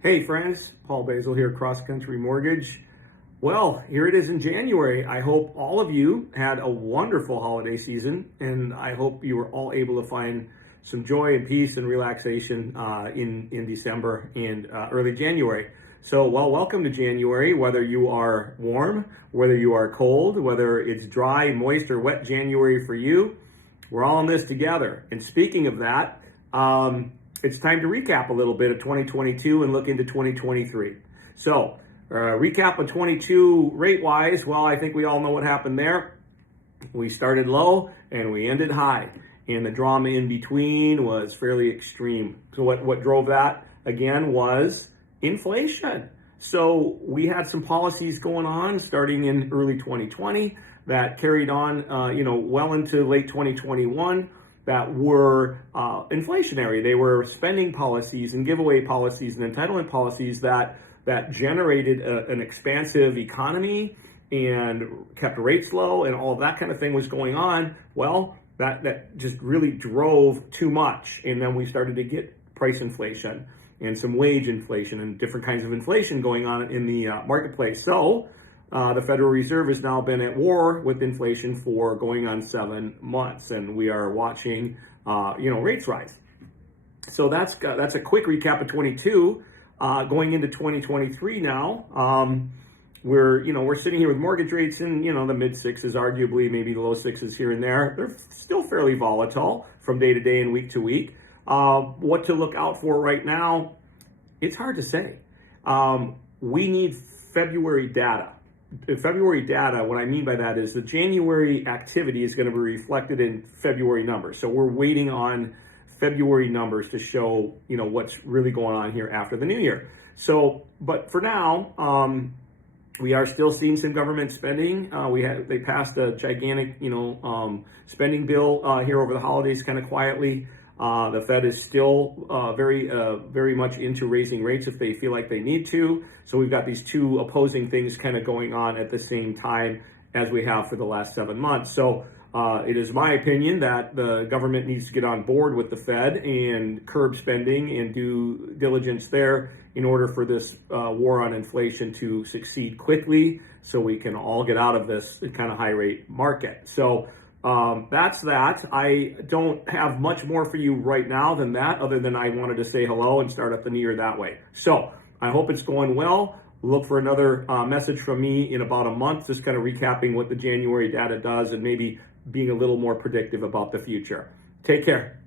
Hey friends, Paul Basil here, Cross Country Mortgage. Well, here it is in January. I hope all of you had a wonderful holiday season, and I hope you were all able to find some joy and peace and relaxation in December and early January. So, welcome to January, whether you are warm, whether you are cold, whether it's dry, moist, or wet January for you. We're all in this together. And speaking of that, it's time to recap a little bit of 2022 and look into 2023. So, recap of 22 rate-wise, well, I think we all know what happened there. We started low and we ended high, and the drama in between was fairly extreme. So what drove that, again, was inflation. So we had some policies going on starting in early 2020 that carried on, well into late 2021. That were inflationary. They were spending policies and giveaway policies and entitlement policies that generated an expansive economy and kept rates low, and all of that kind of thing was going on. Well, that just really drove too much, and then we started to get price inflation and some wage inflation and different kinds of inflation going on in the marketplace. So the Federal Reserve has now been at war with inflation for going on 7 months, and we are watching, rates rise. So that's a quick recap of 22. Going into 2023 now, we're sitting here with mortgage rates in the mid sixes, arguably maybe the low sixes here and there. They're still fairly volatile from day to day and week to week. What to look out for right now? It's hard to say. We need February data. February data, what I mean by that is the January activity is going to be reflected in February numbers. So we're waiting on February numbers to show, what's really going on here after the new year. So, but for now, we are still seeing some government spending. They passed a gigantic, spending bill here over the holidays, kind of quietly. The Fed is still very much into raising rates if they feel like they need to. So we've got these two opposing things kind of going on at the same time as we have for the last 7 months. So it is my opinion that the government needs to get on board with the Fed and curb spending and do diligence there in order for this war on inflation to succeed quickly so we can all get out of this kind of high rate market. So that's that. I don't have much more for you right now than that, other than I wanted to say hello and start up the new year that way. So I hope it's going well. Look for another message from me in about a month, just kind of recapping what the January data does and maybe being a little more predictive about the future. Take care.